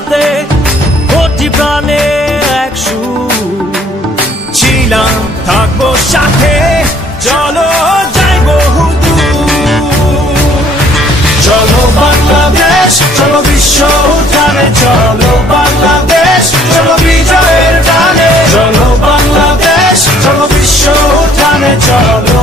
সাথে কোটি প্রাণে এক সুর ছিলাম থাকবো সাথে চলো যাই বহুদূর চলো বাংলাদেশ চলো বিশ্ব উঠানে চলো বাংলাদেশ চলো বিজয়ের গানে চলো বাংলাদেশ চলো বিশ্ব উঠানে চলো